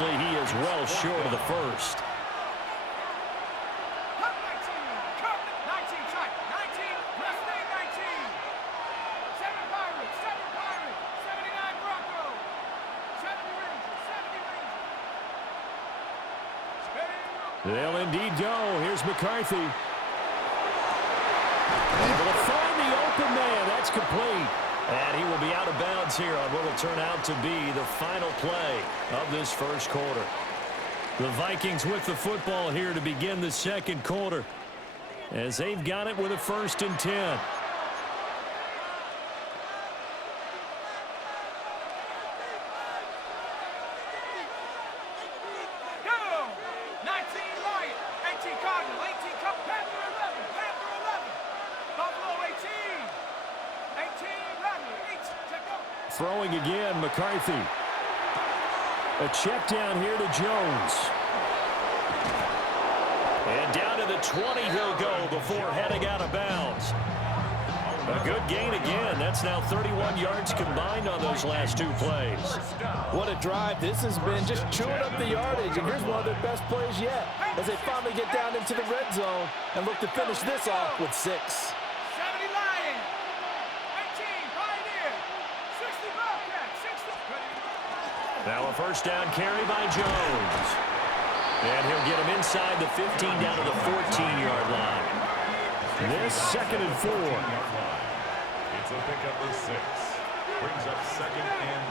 Obviously, he is well short of the first. They'll indeed go. Here's McCarthy. Able to find the open man. That's complete. And he will be out of bounds here on what will turn out to be the final play of this first quarter. The Vikings with the football here to begin the second quarter, as they've got it with a 1st and 10. Throwing again, McCarthy. A check down here to Jones. And down to the 20 he'll go before heading out of bounds. A good gain again. That's now 31 yards combined on those last 2 plays. What a drive this has been, just chewing up the yardage. And here's one of their best plays yet, as they finally get down into the red zone and look to finish this off with 6. Now a first down carry by Jones. And he'll get him inside the 15 down to the 14-yard line. This 2nd and 4. It's a pickup of 6. Brings up 2nd and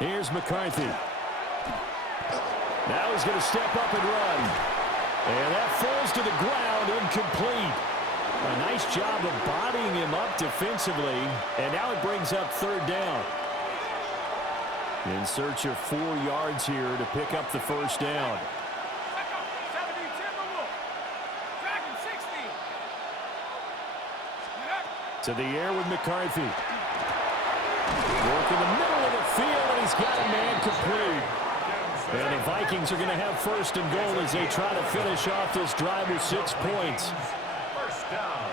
4. Here's McCarthy. Now he's going to step up and run. And that falls to the ground, incomplete. A nice job of bodying him up defensively. And now it brings up 3rd down. In search of 4 yards here to pick up the first down. To the air with McCarthy. Work in the middle of the field, and he's got a man complete. And the Vikings are going to have 1st and goal as they try to finish off this drive with 6 points. First down.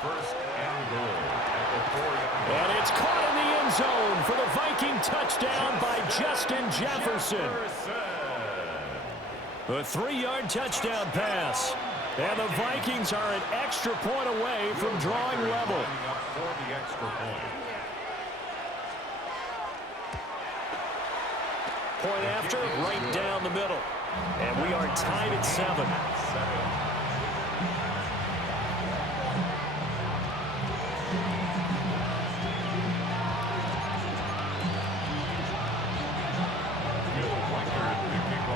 1st and goal at the 4-yard line. And it's caught in the end zone for the Viking touchdown by Justin Jefferson. A 3-yard touchdown pass. And the Vikings are an extra point away from drawing level. For the extra point. Point after, right down the middle. And we are tied at 7.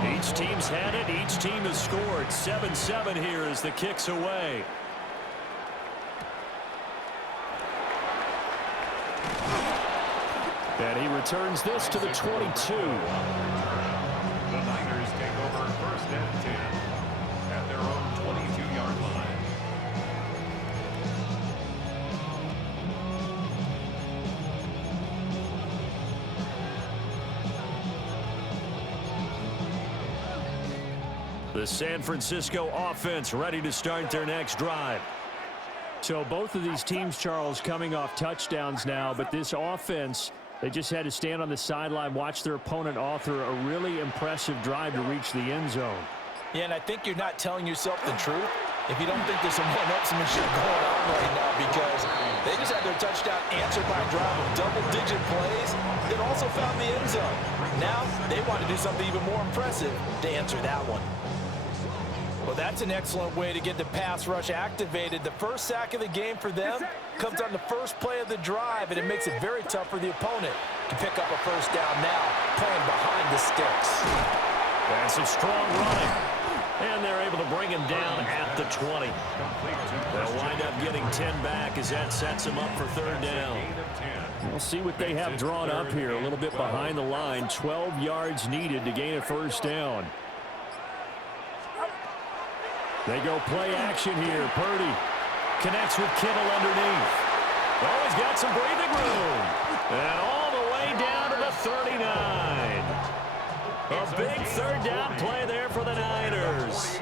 Each team's had it. Each team has scored. 7-7 here as the kick's away. And he returns this to the 22. The Niners take over 1st and 10 at their own 22-yard line. The San Francisco offense ready to start their next drive. So both of these teams, Charles, coming off touchdowns now, but this offense, they just had to stand on the sideline, watch their opponent author a really impressive drive to reach the end zone. Yeah, and I think you're not telling yourself the truth if you don't think there's some one-upsmanship going on right now, because they just had their touchdown answered by a drive of double-digit plays that also found the end zone. Now they want to do something even more impressive to answer that one. Well, that's an excellent way to get the pass rush activated. The first sack of the game for them comes on the first play of the drive, and it makes it very tough for the opponent to pick up a first down now, playing behind the sticks. That's some strong running. And they're able to bring him down at the 20. They'll wind up getting 10 back as that sets them up for 3rd down. We'll see what they have drawn up here. A little bit behind the line. 12 yards needed to gain a first down. They go play action here. Purdy connects with Kittle underneath. Oh, he's got some breathing room. And all the way down to the 39. A big 3rd down play there for the Niners.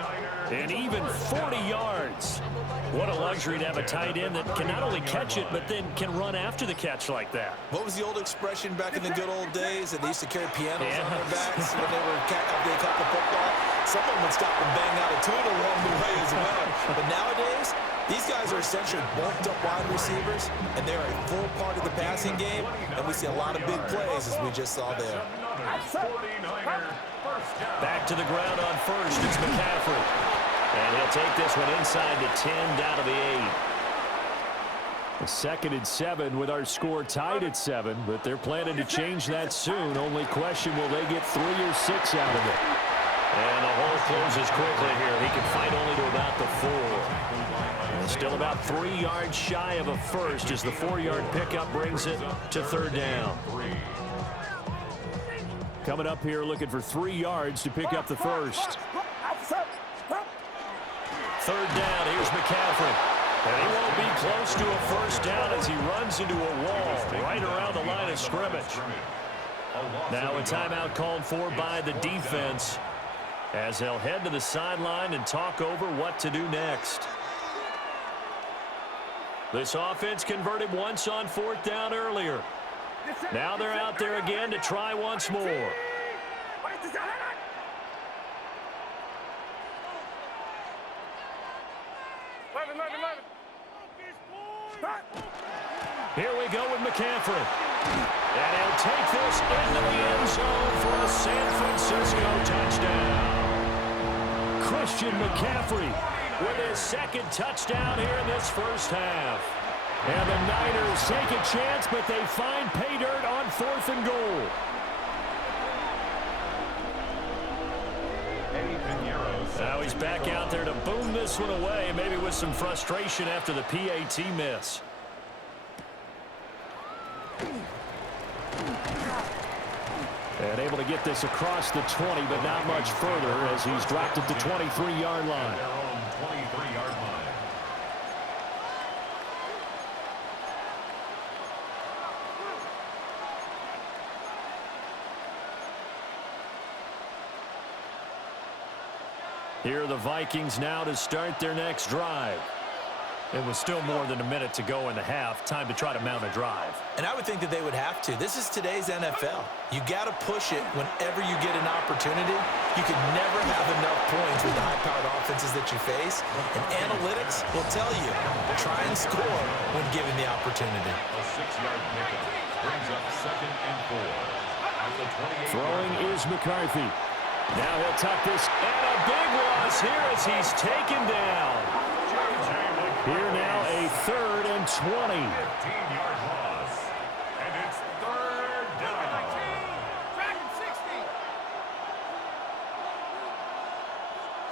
And even 40 yards. What a luxury to have a tight end that can not only catch it, but then can run after the catch like that. What was the old expression back in the good old days that they used to carry pianos on their backs when they were they caught the football? Someone would stop and bang out a tune along the way as well. But nowadays, these guys are essentially bulked up wide receivers, and they're a full part of the passing game, and we see a lot of big plays as we just saw there. Back to the ground on first. It's McCaffrey. And he'll take this one inside the 10, down to the 8. A 2nd and 7 with our score tied at 7, but they're planning to change that soon. Only question, will they get 3 or 6 out of it? And the hole closes quickly here. He can fight only to about the 4. And still about 3 yards shy of a first as the 4-yard pickup brings it to 3rd down. Coming up here looking for 3 yards to pick up the first. 3rd down, here's McCaffrey. And he won't be close to a first down as he runs into a wall right around the line of scrimmage. Now a timeout called for by the defense as they'll head to the sideline and talk over what to do next. This offense converted once on 4th down earlier. Now they're out there again to try once more. Here we go with McCaffrey. And he'll take this into the end zone for a San Francisco touchdown. Christian McCaffrey with his 2nd touchdown here in this first half. And the Niners take a chance, but they find pay dirt on 4th and goal. Now he's back out there to boom this one away, maybe with some frustration after the PAT miss. And able to get this across the 20, but not much further as he's dropped it to 23-yard line. Here are the Vikings now to start their next drive. It was still more than a minute to go in the half. Time to try to mount a drive. And I would think that they would have to. This is today's NFL. You got to push it whenever you get an opportunity. You can never have enough points with the high-powered offenses that you face. And analytics will tell you, try and score when given the opportunity. A 6-yard pickup brings up 2nd and 4. At the 28. Throwing is McCarthy. Now he'll tuck this, and a big loss here as he's taken down. Here now a 3rd and 20. 15-yard loss. And it's 3rd down.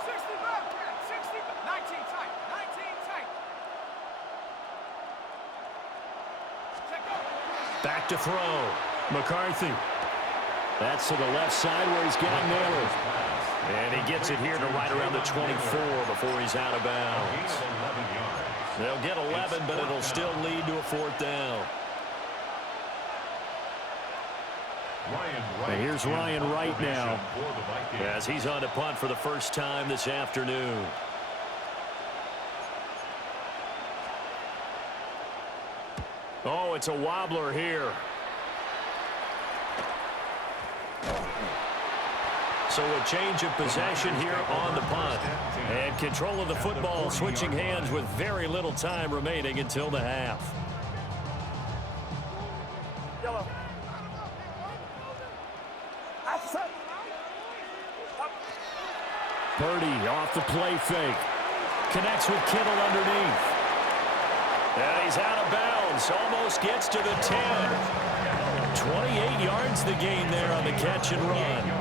60 back, 60, 19 tight, 19 tight. Back to throw. McCarthy. That's to the left side where he's got Naylor. And he gets it here to right around the 24 before he's out of bounds. They'll get 11, but it'll still lead to a 4th down. And here's Ryan Wright now as he's on to punt for the first time this afternoon. Oh, it's a wobbler here. So a change of possession here on the punt. And control of the football switching hands with very little time remaining until the half. Purdy off the play fake. Connects with Kittle underneath. And he's out of bounds. Almost gets to the 10. 28 yards the gain there on the catch and run.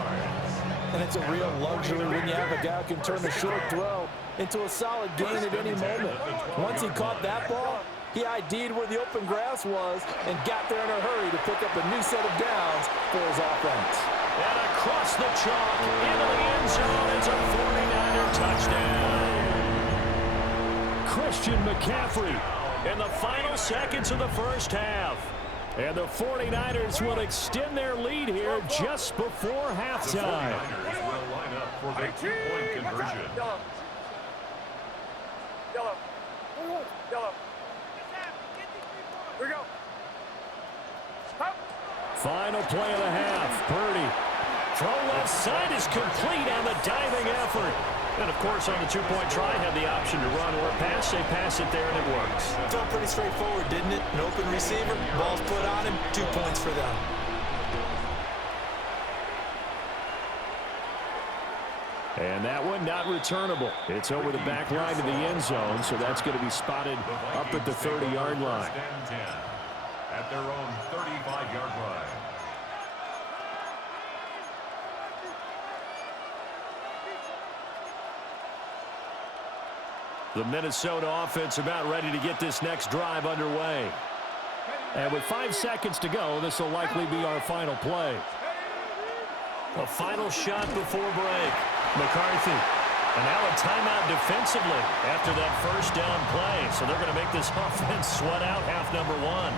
And it's a real luxury when you have a guy who can turn a short throw into a solid gain at any moment. Once he caught that ball, he ID'd where the open grass was and got there in a hurry to pick up a new set of downs for his offense. And across the chalk into the end zone, it's a 49er touchdown. Christian McCaffrey in the final seconds of the first half. And the 49ers will extend their lead here just before halftime. The 49ers will line up for their 2-point conversion. Yellow. Here we go. Up. Final play of the half. Purdy. Throw left side is complete on the diving effort. And, of course, on the two-point try, had the option to run or pass. They pass it there, and it works. Felt pretty straightforward, didn't it? An open receiver, ball's put on him, 2 points for them. And that one not returnable. It's over the back line to the end zone, so that's going to be spotted up at the 30-yard line. At their own 35-yard line. The Minnesota offense about ready to get this next drive underway. And with 5 seconds to go, this will likely be our final play. A final shot before break. McCarthy. And now a timeout defensively after that first down play. So they're going to make this offense sweat out half number one.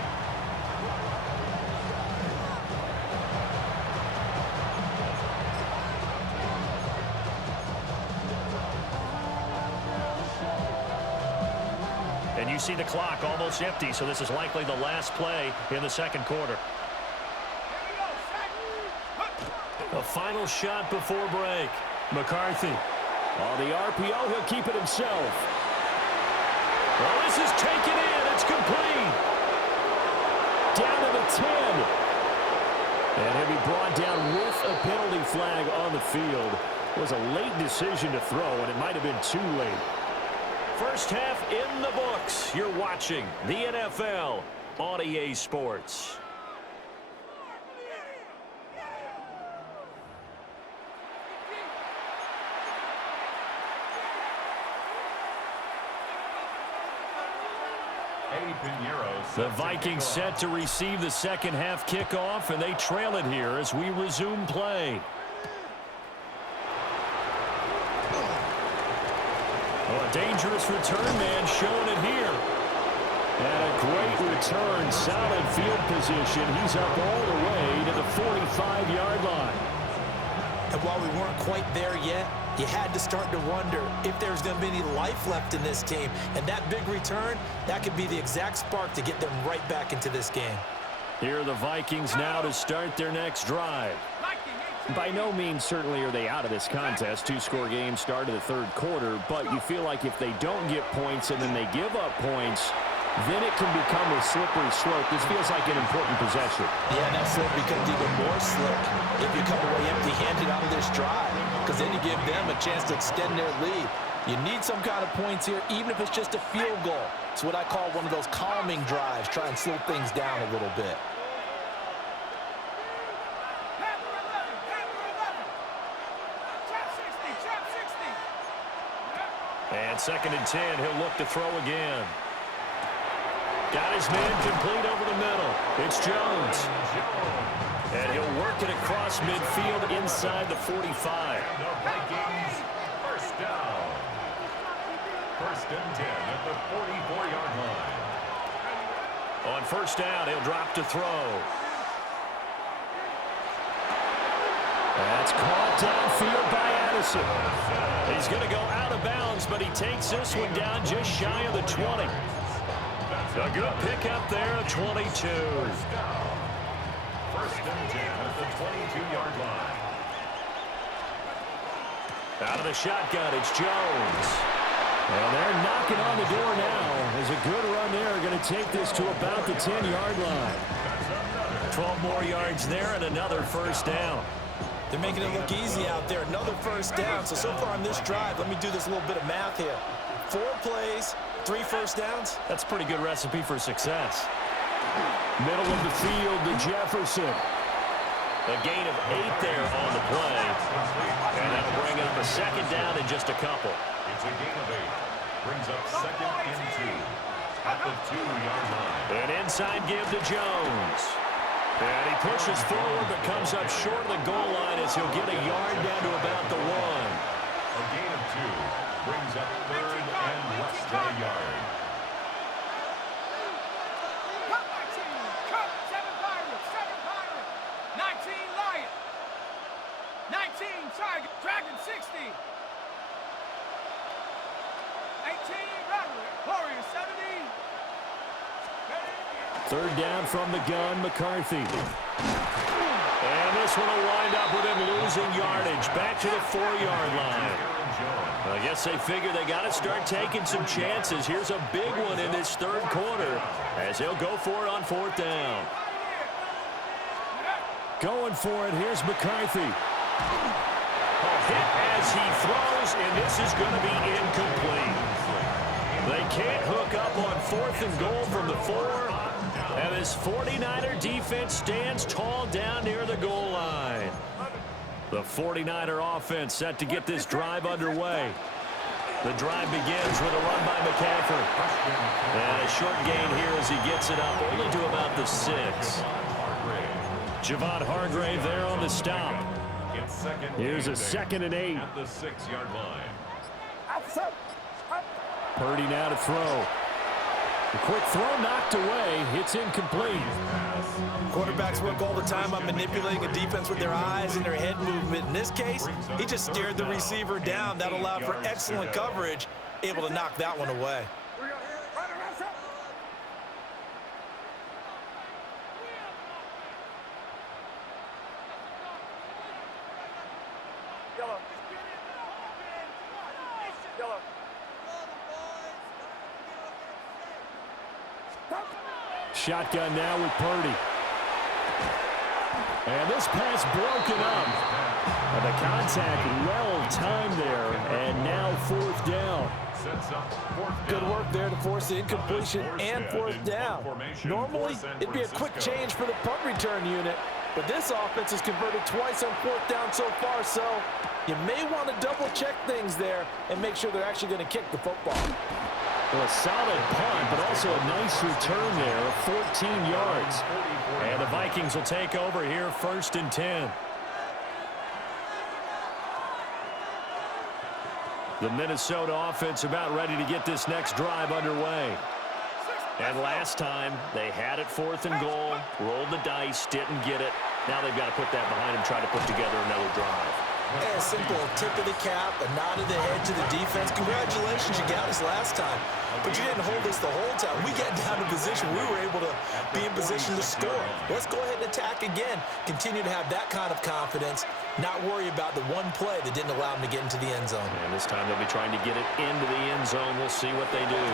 And you see the clock almost empty, so this is likely the last play in the second quarter. A final shot before break. McCarthy. On the RPO, he'll keep it himself. Well, this is taken in. It's complete. Down to the 10. And he'll be brought down with a penalty flag on the field. It was a late decision to throw, and it might have been too late. First half in the books. You're watching the NFL on EA Sports. The Vikings set to receive the second half kickoff, and they trail it here as we resume play. Oh, a dangerous return man showing it here. And a great return, solid field position. He's up all the way to the 45-yard line. And while we weren't quite there yet, you had to start to wonder if there's going to be any life left in this team. And that big return, that could be the exact spark to get them right back into this game. Here are the Vikings now to start their next drive. By no means certainly are they out of this contest. Two-score game start of the third quarter, but you feel like if they don't get points and then they give up points, then it can become a slippery slope. This feels like an important possession. Yeah, that slope becomes even more slick if you come away empty-handed out of this drive, because then you give them a chance to extend their lead. You need some kind of points here, even if it's just a field goal. It's what I call one of those calming drives. Try and slow things down a little bit. And 2nd and 10, he'll look to throw again. Got his man complete over the middle. It's Jones. And he'll work it across midfield inside the 45. The Vikings, first down. 1st and 10 at the 44-yard line. On first down, he'll drop to throw. That's caught downfield by Addison. He's going to go out of bounds, but he takes this one down just shy of the 20. A good pickup there at 22. 1st and 10 at the 22-yard line. Out of the shotgun, it's Jones. And they're knocking on the door now. There's a good run there. Going to take this to about the 10-yard line. 12 more yards there and another first down. They're making it look easy out there. Another first down. So far on this drive, let me do this little bit of math here. 4 plays, 3 first downs. That's a pretty good recipe for success. Middle of the field to Jefferson. A gain of 8 there on the play. And that'll bring up a second down in just a couple. It's a gain of 8. Brings up 2nd and 2 at the 2-yard line. An inside give to Jones. And he pushes forward but comes up short of the goal line as he'll get a yard down to about the 1. A gain of 2 brings up 3rd and less than a yard. Cut 19. Cut 7 Pirates. 7 Pirates. 19 Lion. 19 Tiger. Dragon 60. 18 Warriors 70. Third down from the gun, McCarthy. And this one will wind up with him losing yardage. Back to the 4-yard line. I guess they figure they got to start taking some chances. Here's a big one in this third quarter as he'll go for it on 4th down. Going for it, here's McCarthy. A hit as he throws, and this is going to be incomplete. They can't hook up on 4th and goal from the 4. And this 49er defense stands tall down near the goal line. The 49er offense set to get this drive underway. The drive begins with a run by McCaffrey. And a short gain here as he gets it up only to about the 6. Javon Hargrave there on the stop. Here's a 2nd and 8. At the 6-yard line. Purdy now to throw. The quick throw knocked away. It's incomplete. Quarterbacks work all the time on manipulating a defense with their eyes and their head movement. In this case, he just stared the receiver down. That allowed for excellent coverage, able to knock that one away. Shotgun now with Purdy. And this pass broken up. And the contact well timed there. And now 4th down. Good work there to force the incompletion and 4th down. Normally, it'd be a quick change for the punt return unit. But this offense has converted twice on 4th down so far, so you may want to double-check things there and make sure they're actually going to kick the football. Well, a solid punt, but also a nice return there of 14 yards. And the Vikings will take over here 1st and 10. The Minnesota offense about ready to get this next drive underway. And last time, they had it 4th and goal, rolled the dice, didn't get it. Now they've got to put that behind them, try to put together another drive. Yeah, a simple tip of the cap, a nod of the head to the defense. Congratulations, you got us last time. But you didn't hold us the whole time. We got down to position. We were able to be in position to score. Let's go ahead and attack again. Continue to have that kind of confidence. Not worry about the one play that didn't allow them to get into the end zone. And this time they'll be trying to get it into the end zone. We'll see what they do.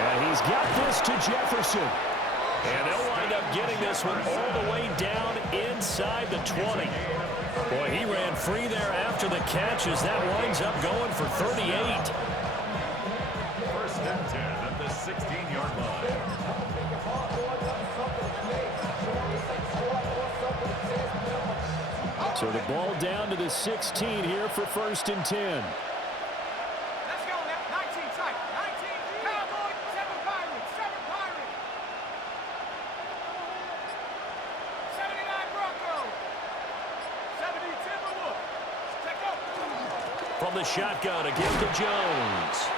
And he's got this to Jefferson. And they'll wind up getting this one all the way down inside the 20. Boy, he ran free there after the catch as that winds up going for 38. 1st and 10 at the 16-yard line. So the ball down to the 16 here for 1st and 10. Let's go now. 19 tight. 19 Cowboys. 7 Pirates. 7 Pirates. 79 Broncos. 70 Timberwolves. Check out. From the shotgun again to Jones.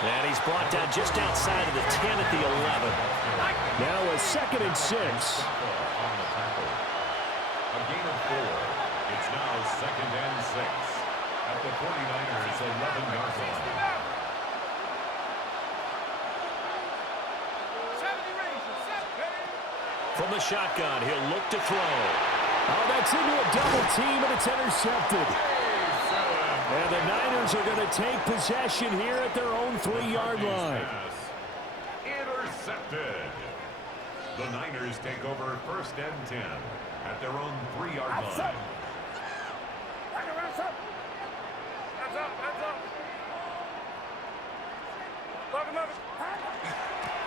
And he's brought down just outside of the 10 at the 11. Now a 2nd and 6. On the tackle. A gain of 4. It's now 2nd and 6 at the 49ers 11-yard line. 70 Rangers. 7. From the shotgun, he'll look to throw. Oh, that's into a double team, and it's intercepted. And the Niners are going to take possession here at their own 3-yard line. Intercepted. The Niners take over 1st and 10 at their own 3-yard line.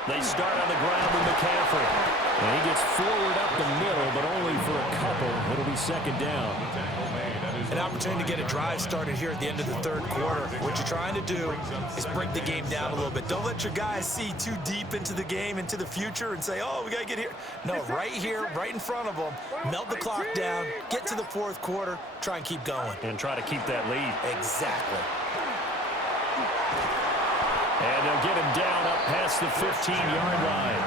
They start on the ground with McCaffrey. And he gets forward up the middle, but only for a couple. It'll be 2nd down. An opportunity to get a drive started here at the end of the 3rd quarter. What you're trying to do is break the game down a little bit. Don't let your guys see too deep into the game, into the future, and say, oh, we got to get here. No, right here, right in front of them. Melt the clock down, get to the 4th quarter, try and keep going. And try to keep that lead. Exactly. And they'll get him down up past the 15-yard line.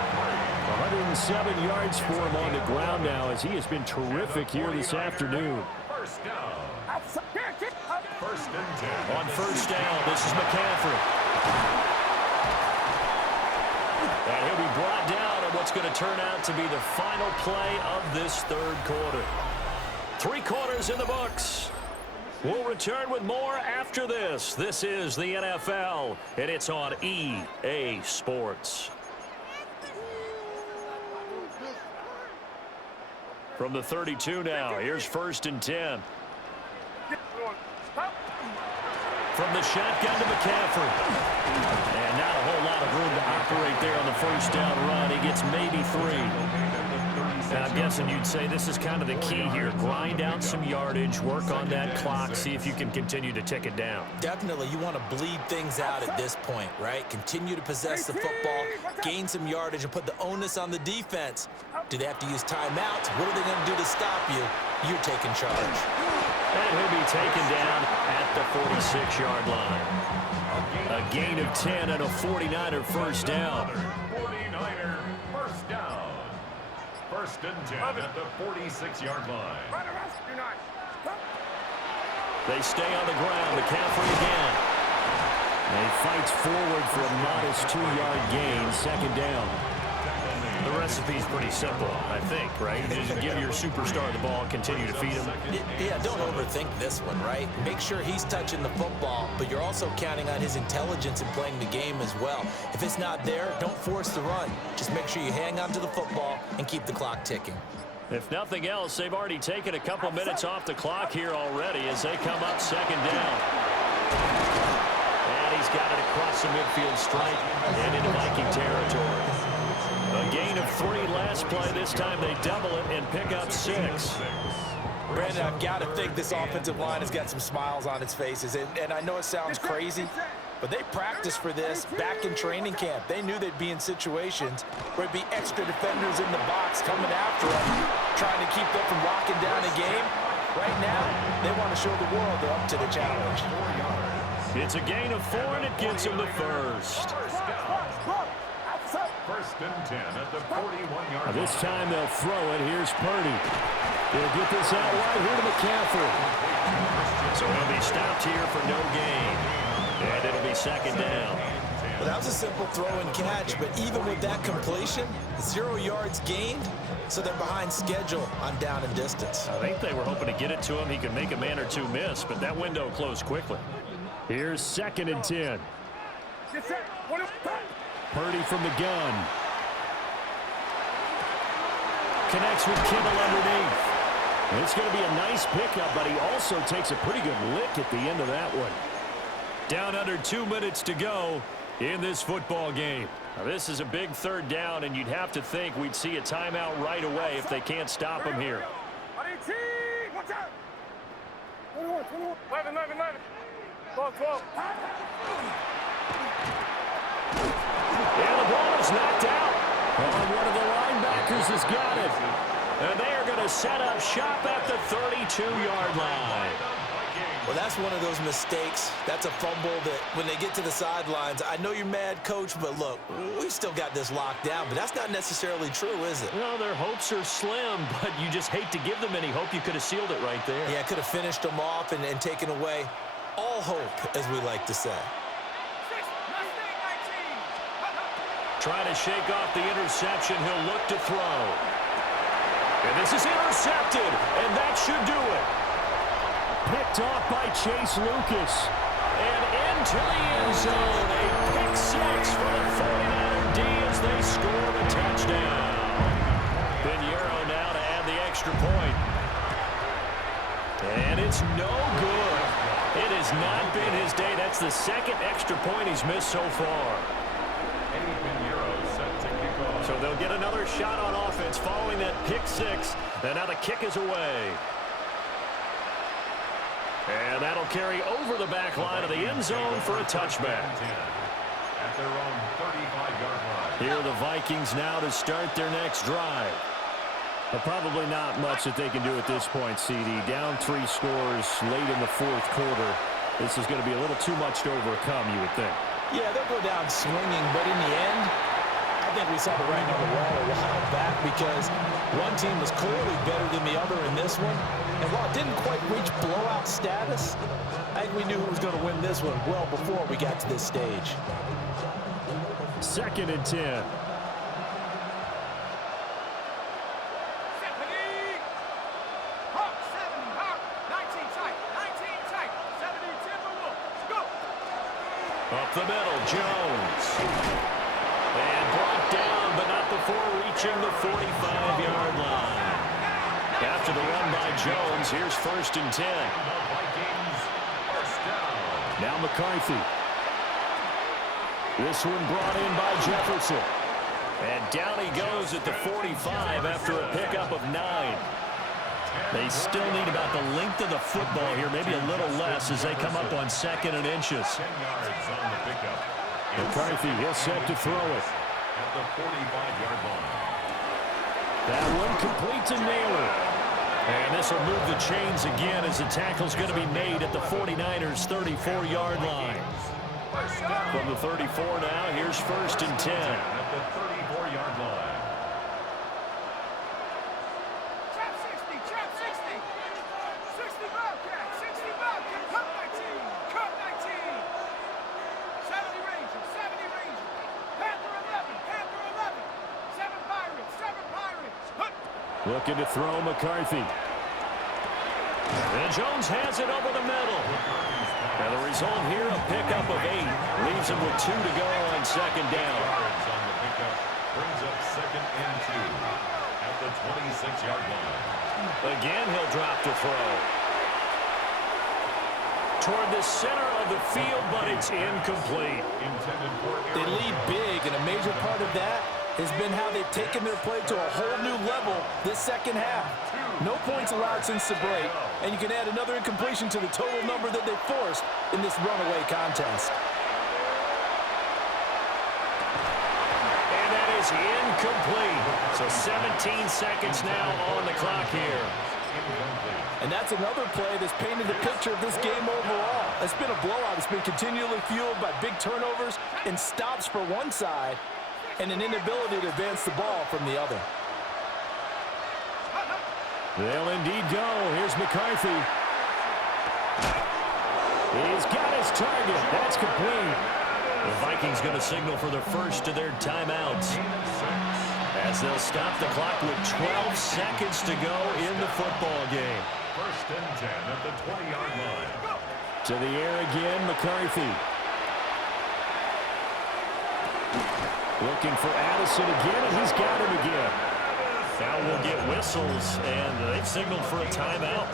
107 yards for him on the ground now as he has been terrific here this afternoon. 1st down. 1st and 10. On first down, this is McCaffrey. And he'll be brought down on what's going to turn out to be the final play of this third quarter. 3 quarters in the books. We'll return with more after this. This is the NFL, and it's on EA Sports. From the 32 now, here's first and 10. From the shotgun to McCaffrey. And not a whole lot of room to operate there on the first down run. He gets maybe 3. And I'm guessing you'd say this is kind of the key here. Grind out some yardage, work on that clock, see if you can continue to tick it down. Definitely, you want to bleed things out at this point, right? Continue to possess the football, gain some yardage, and put the onus on the defense. Do they have to use timeouts? What are they going to do to stop you? You're taking charge. And he'll be taken down at the 46-yard line. A gain of 10 and a 49er first down. 49er first down. First and 10 at the 46-yard line. They stay on the ground. McCaffrey again. And he fights forward for a modest 2-yard gain. Second down. The recipe's pretty simple, I think, right? Just give your superstar the ball, continue to feed him. Yeah, don't overthink this one, right? Make sure he's touching the football, but you're also counting on his intelligence in playing the game as well. If it's not there, don't force the run. Just make sure you hang on to the football and keep the clock ticking. If nothing else, they've already taken a couple minutes off the clock here already as they come up second down. And he's got it across the midfield stripe and into Viking territory. A gain of 3 last play. This time they double it and pick up 6. Brandon, I've got to think this offensive line has got some smiles on its faces. And I know it sounds crazy, but they practiced for this back in training camp. They knew they'd be in situations where there'd be extra defenders in the box coming after them, trying to keep them from locking down a game. Right now, they want to show the world they're up to the challenge. It's a gain of 4, and it gets him the first. First and 10 at the 41-yard line. This time they'll throw it. Here's Purdy. He'll get this out right here to McCaffrey. So he'll be stopped here for no gain. And it'll be second down. Well, that was a simple throw and catch, but even with that completion, 0 yards gained, so they're behind schedule on down and distance. I think they were hoping to get it to him. He could make a man or two miss, but that window closed quickly. Here's second and 10. Purdy from the gun. Connects with Kittle underneath. And it's going to be a nice pickup, but he also takes a pretty good lick at the end of that one. Down under 2 minutes to go in this football game. Now, this is a big third down, and you'd have to think we'd see a timeout right away if they can't stop him here. 12. And the ball is knocked out. And one of the linebackers has got it. And they are going to set up shop at the 32-yard line. Well, that's one of those mistakes. That's a fumble that when they get to the sidelines, I know you're mad, Coach, but look, we've still got this locked down, but that's not necessarily true, is it? Well, their hopes are slim, but you just hate to give them any hope. You could have sealed it right there. Yeah, could have finished them off and taken away all hope, as we like to say. Trying to shake off the interception. He'll look to throw. And this is intercepted, and that should do it. Picked off by Chase Lucas. And into the end zone. A pick 6 for the 49er D as they score the touchdown. Pinheiro now to add the extra point. And it's no good. It has not been his day. That's the second extra point he's missed so far. So they'll get another shot on offense following that pick 6. And now the kick is away. And that'll carry over the back line of the end zone for a touchback. At their own 35-yard line. Here are the Vikings now to start their next drive. But probably not much that they can do at this point, CD. Down 3 scores late in the fourth quarter. This is going to be a little too much to overcome, you would think. Yeah, they'll go down swinging, but in the end, I think we saw the writing on the wall a while back because one team was clearly better than the other in this one. And while it didn't quite reach blowout status, I think we knew who was going to win this one well before we got to this stage. 2nd and 10. Up the middle, Jones. And brought down, but not before reaching the 45-yard line. After the run by Jones, here's 1st and 10. Now McCarthy. This one brought in by Jefferson. And down he goes at the 45 after a pickup of 9. They still need about the length of the football here, maybe a little less as they come up on 2nd and inches. McCarthy, he'll set to throw it. At the 45-yard line. That one complete to Naylor. And this will move the chains again as the tackle's going to be made at the 49ers' 34-yard line. From the 34 now, here's 1st and 10. At the 34-yard line. Looking to throw McCarthy. And Jones has it over the middle. And the result here, a pickup of 8. Leaves him with 2 to go on 2nd down. On the pickup, brings up 2nd and 2 at the 26-yard line. Again, he'll drop to throw. Toward the center of the field, but it's incomplete. They lead big, and a major part of that has been how they've taken their play to a whole new level this 2nd half. No points allowed since the break, and you can add another incompletion to the total number that they forced in this runaway contest. And that is incomplete. So 17 seconds now on the clock here. And that's another play that's painted the picture of this game overall. It's been a blowout. It's been continually fueled by big turnovers and stops for one side, and an inability to advance the ball from the other. They'll indeed go. Here's McCarthy. He's got his target. That's complete. The Vikings going to signal for the first of their timeouts, as they'll stop the clock with 12 seconds to go in the football game. 1st and 10 at the 20-yard line. To the air again, McCarthy. Looking for Addison again, and he's got him again. Now we'll get whistles, and they've signaled for a timeout.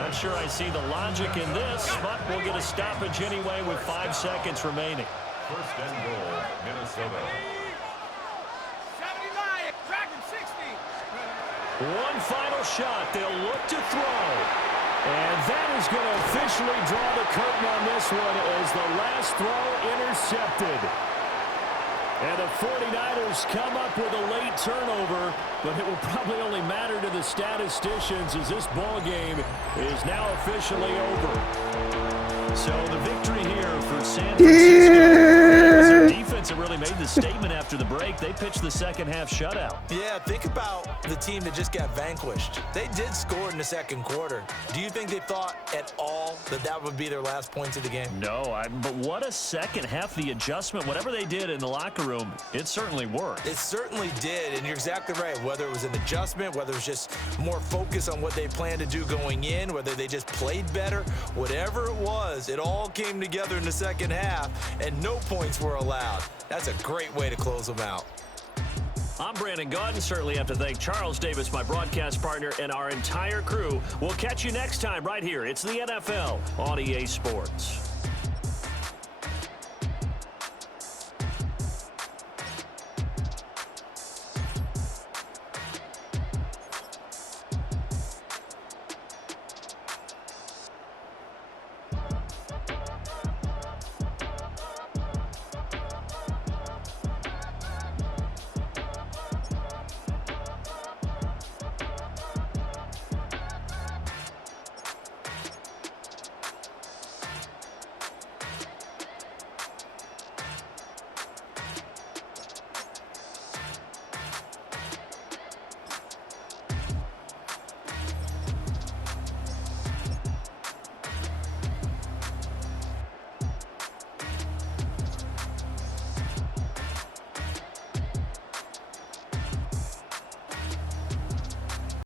Not sure I see the logic in this, but we'll get a stoppage anyway with 5 seconds remaining. 1st and goal, Minnesota. 79, Dragon 60. One final shot. They'll look to throw. And that is going to officially draw the curtain on this one as the last throw intercepted. And the 49ers come up with a late turnover, but it will probably only matter to the statisticians as this ball game is now officially over. So the victory here for San Francisco. Defense that really made the statement after the break. They pitched the 2nd half shutout. Yeah, think about the team that just got vanquished. They did score in the 2nd quarter. Do you think they thought at all that that would be their last points of the game? No, but what a 2nd half. The adjustment, whatever they did in the locker room, it certainly worked. It certainly did, and you're exactly right. Whether it was an adjustment, whether it was just more focus on what they planned to do going in, whether they just played better, whatever it was, it all came together in the 2nd half, and no points were allowed. That's a great way to close them out. I'm Brandon Gaudin. Certainly have to thank Charles Davis, my broadcast partner, and our entire crew. We'll catch you next time right here. It's the NFL on EA Sports.